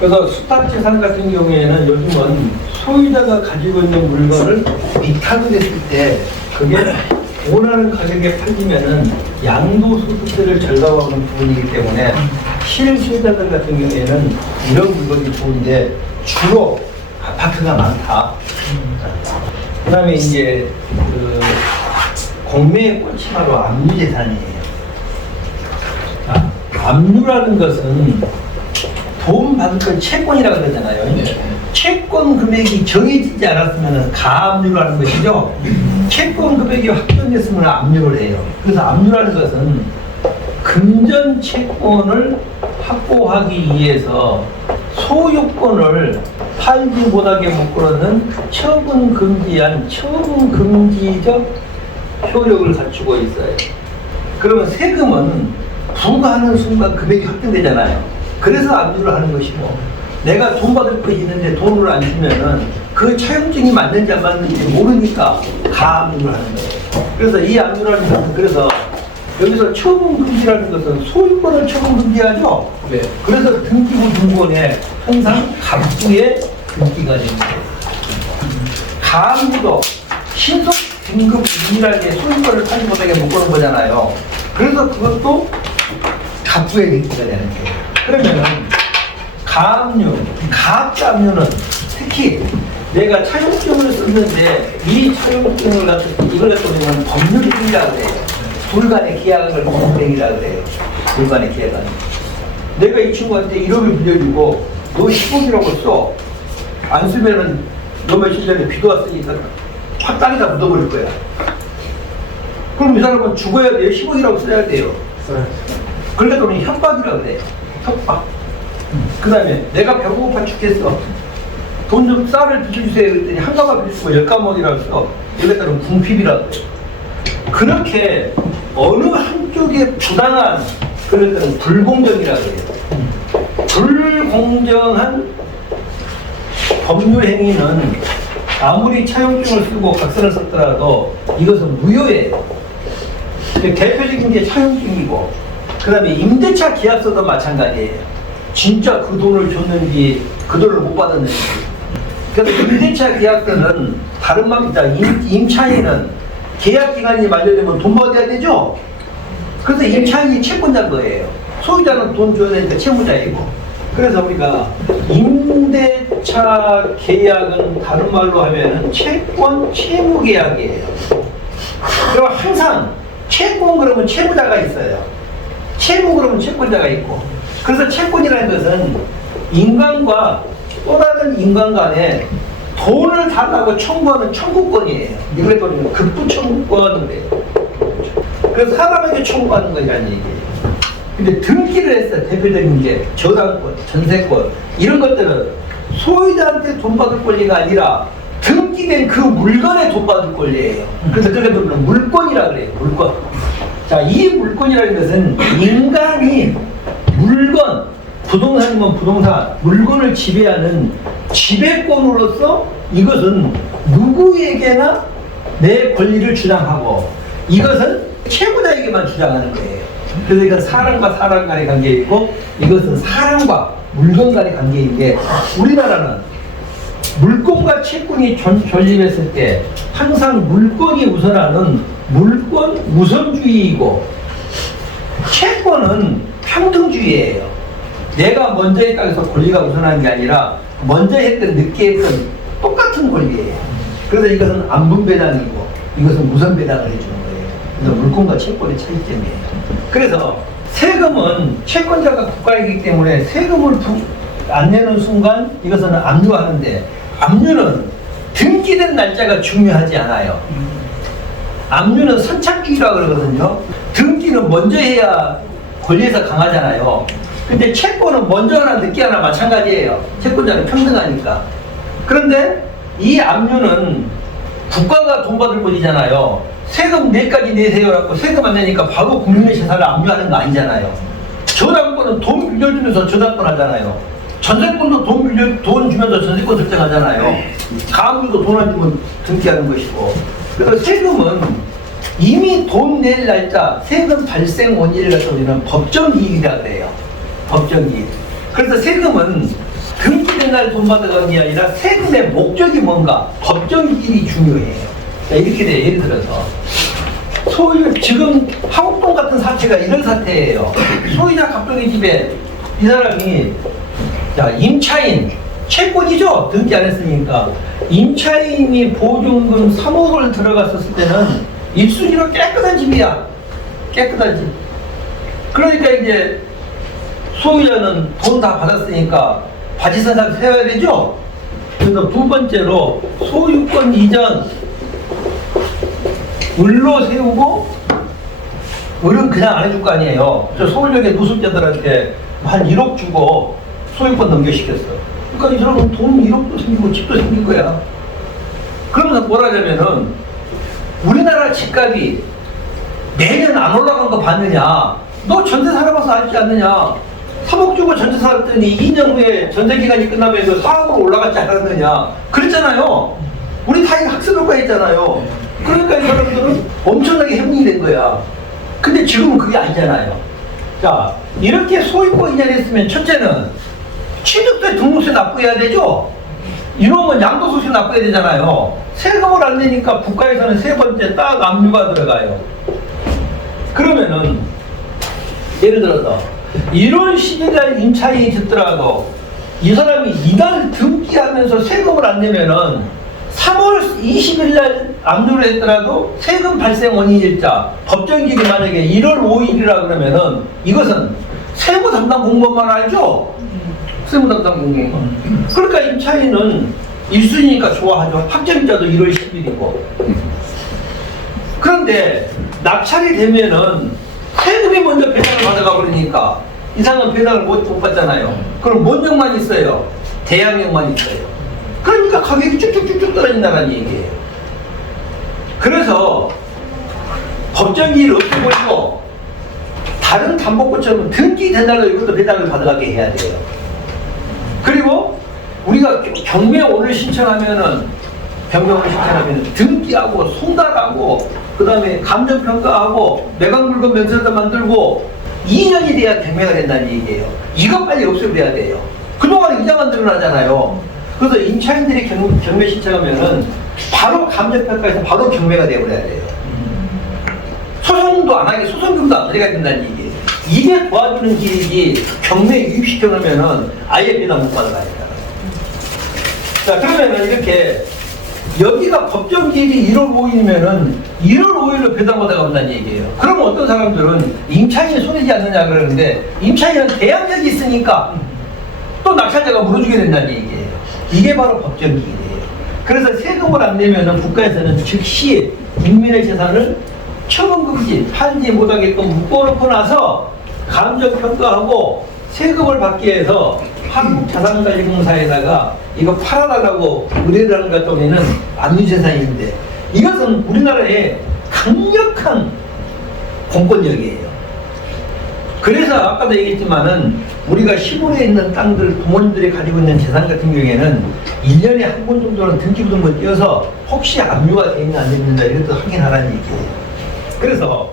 그래서 수탁재산 같은 경우에는 요즘은 소유자가 가지고 있는 물건을 위탁을 했을 때 그게 원하는 가격에 팔리면은 양도소득세를 절감하는 부분이기 때문에 실소유자들 같은 경우에는 이런 물건이 좋은데 주로 아파트가 많다. 그 다음에 이제 그 공매의 꽃이 바로 압류재산이에요. 압류라는 것은 돈 받을 건 채권이라고 그러잖아요. 네. 채권 금액이 정해지지 않았으면 가압류라는 것이죠. 채권 금액이 확정됐으면 압류를 해요. 그래서 압류라는 것은 금전 채권을 확보하기 위해서 소유권을 팔지 못하게 묶어놓는 처분 금지한 처분 금지적 효력을 갖추고 있어요. 그러면 세금은 부과하는 순간 금액이 확정되잖아요. 그래서 압류를 하는 것이고, 내가 돈 받을 거 있는데 돈을 안 주면은 그 차용증이 맞는지 안 맞는지 모르니까 가압류를 하는 거예요. 그래서 이 압류라는 것은, 그래서 여기서 처분 금지라는 것은 소유권을 처분 금지하죠. 네. 그래서 등기부 등본에 항상 갑부의 등기가 됩니다. 가압류도 신속 등급 은밀하게 소유권을 팔지 못하게 묶어놓은 거잖아요. 그래서 그것도 갑부의 등기가 되는 거예요. 그러면은 가압류, 가압류는 특히 내가 차용증을 썼는데 이 차용증을 갖고 이걸 갖고 우리는 법률행위라고 그래요. 불간의 계약을 법률행위라고 그래요. 불간의 계약은. 내가 이 친구한테 1억을 빌려주고 너 10억이라고 써. 안 쓰면은 너 며칠 전에 비도 왔으니까 확 땅에다 묻어버릴 거야. 그럼 이 사람은 죽어야 돼요? 10억이라고 써야 돼요? 그러니까 우리는 협박이라고 그래요. 협박. 그 다음에 내가 배고파 죽겠어. 돈 좀 쌀을 빌려주세요. 그랬더니 한 가마 빌려주고 10가마이라고 써. 여기다는 궁핍이라고 해요. 그렇게 어느 한쪽에 부당한 그런 것들은 불공정이라고 해요. 불공정한 법률 행위는 아무리 차용증을 쓰고 각서를 썼더라도 이것은 무효예요. 대표적인 게 차용증이고, 그 다음에 임대차 계약서도 마찬가지예요. 진짜 그 돈을 줬는지 그 돈을 못 받았는지. 그래서 임대차 계약서는 다른 말이다. 임차인은 계약 기간이 만료되면 돈 받아야 되죠. 그래서 임차인이 채권자인 거예요. 소유자는 돈 줘야 되니까 채무자이고. 그래서 우리가 임대차 계약은 다른 말로 하면은 채권 채무 계약이에요. 그리고 항상 채권 그러면 채무자가 있어요. 채무 그러면 채권자가 있고. 그래서 채권이라는 것은 인간과 또 다른 인간 간에 돈을 달라고 청구하는 청구권이에요. 이걸 우리는 급부 청구권을 해요. 그래서 사람에게 청구하는 거라는 얘기예요. 근데 등기를 했어요. 대표적인 게 저당권, 전세권 이런 것들은 소유자한테 돈 받을 권리가 아니라 등기된 그 물건에 돈 받을 권리예요. 그래서 그게 우리는 물권이라 그래요. 물권. 자, 이 물권이라는 것은 인간이 물건, 부동산이면 부동산, 물건을 지배하는 지배권으로서 이것은 누구에게나 내 권리를 주장하고 이것은 채무자에게만 주장하는 거예요. 그래서 이건 사람과 사람 간의 관계에 있고 이것은 사람과 물건 간의 관계인데, 우리나라는 물권과 채권이 존립했을 때 항상 물권이 우선하는 물권 우선주의이고 채권은 평등주의예요. 내가 먼저 했다고 해서 권리가 우선하는 게 아니라 먼저 했든 늦게 했든 똑같은 권리예요. 그래서 이것은 안분배당이고 이것은 우선배당을 해주는 거예요. 그래서 물권과 채권의 차이점이에요. 그래서 세금은 채권자가 국가이기 때문에 세금을 안 내는 순간 이것은 압류하는데, 압류는 등기된 날짜가 중요하지 않아요. 압류는 선착주의라고 그러거든요. 등기는 먼저 해야 권리에서 강하잖아요. 근데 채권은 먼저 하나 늦게 하나 마찬가지예요. 채권자는 평등하니까. 그런데 이 압류는 국가가 돈 받을 권리잖아요. 세금 내까지 내세요라고 세금 안 내니까 바로 국민의 재산을 압류하는 거 아니잖아요. 저당권은 돈 빌려주면서 저당권 하잖아요. 전세권도 돈 주면서 전세권 설정하잖아요. 가압류도 돈 안 주면 등기하는 것이고. 그래서 세금은 이미 돈 낼 날짜, 세금 발생 원인을 갖다 우리는 법정 이익이라고 해요. 법정 이익. 그래서 세금은 등기된 날 돈 받아가는 게 아니라 세금의 목적이 뭔가 법정 기일이 중요해요. 자, 이렇게 돼. 예를 들어서 소유 지금 하곡동 같은 사태가 이런 사태예요. 소유자 갑돌이 집에 이 사람이 자 임차인 채권이죠. 등기 안 했으니까 임차인이 보증금 3억을 들어갔었을 때는 1순위로 깨끗한 집이야. 깨끗한 집. 그러니까 이제 소유자는 돈 다 받았으니까 바지선상 세워야 되죠. 그래서 두 번째로 소유권 이전 을로 세우고 을은 그냥 안 해줄 거 아니에요. 저 서울역에 노숙자들한테 한 1억 주고 소유권 넘겨시켰어. 그러니까 이 사람은 돈 1억도 생기고 집도 생긴 거야. 그러면서 뭐라 하냐면은 우리나라 집값이 매년 안 올라간 거 봤느냐? 너 전세 살아봐서 알지 않느냐? 3억 주고 전세 살았더니 2년 후에 전세 기간이 끝나면 4억으로 올라갔지 않았느냐? 그랬잖아요. 우리 다 이거 학습 효과 했잖아요. 그러니까 이 사람들은 엄청나게 해몽이 된 거야. 근데 지금은 그게 아니잖아요. 자, 이렇게 소유권 이전했으면 첫째는 취득세 등록세 납부해야 되죠? 이러면 양도소득세 납부해야 되잖아요. 세금을 안 내니까 국가에서는 세 번째 딱 압류가 들어가요. 그러면은 예를 들어서 1월 10일 날 임차인이 듣더라도 이 사람이 이날 등기하면서 세금을 안 내면은 3월 20일 날 압류를 했더라도 세금 발생 원인일자 법정기일이 만약에 1월 5일이라 그러면은 이것은 세무 담당 공무원만 알죠? 세무 담당 공무원. 그러니까 임차인은 1순위니까 좋아하죠. 확정일자도 1월 10일이고. 그런데 낙찰이 되면은 세금이 먼저 배당을 받아가 버리니까 이상은 배당을 못 받잖아요. 그럼 뭔 역만 있어요? 대양역만 있어요. 그러니까 가격이 쭉쭉쭉쭉 떨어진다는 얘기예요. 그래서 법정기일을 없애버리고 다른 담보권처럼 등기된 날로 이것도 배당을 받아가게 해야 돼요. 그리고 우리가 경매원을 신청하면은 등기하고 송달하고 그 다음에 감정평가하고 매각물건 명세서 만들고 2년이 돼야 경매가 된다는 얘기예요. 이거 빨리 없애버려야 돼요. 그동안 이자만 늘어나잖아요. 그래서 임차인들이 경매 신청하면은 바로 감정평가에서 바로 경매가 되어버려야 돼요. 소송도 안 하게 소송금도 안 들어가야 된다는 얘기예요. 이게 도와주는 길이지 경매 유입시켜 놓으면은 아예 배당 못 받아가야 돼요. 자, 그러면은 이렇게 여기가 법정 기일이 1월 5일이면은 1월 5일로 배당받아가 온다는 얘기예요. 그러면 어떤 사람들은 임차인이 손해지 않느냐 그러는데 임차인은 대항력이 있으니까 또 낙찰자가 물어주게 된다는 얘기예요. 이게 바로 법정 기일이에요. 그래서 세금을 안 내면은 국가에서는 즉시 국민의 재산을 처분금지, 판지 못하게끔 묶어놓고 나서 감정평가하고 세금을 받기 위해서 한국자산관리공사에다가 이거 팔아달라고 의뢰를 하는 것 때문에는 압류재산인데 이것은 우리나라의 강력한 공권력이에요. 그래서 아까도 얘기했지만은 우리가 시골에 있는 땅들 부모님들이 가지고 있는 재산 같은 경우에는 1년에 한 번 정도는 등기부등본 띄어서 혹시 압류가 되어 있나 안 되어 있나 이것도 확인하라는 얘기예요. 그래서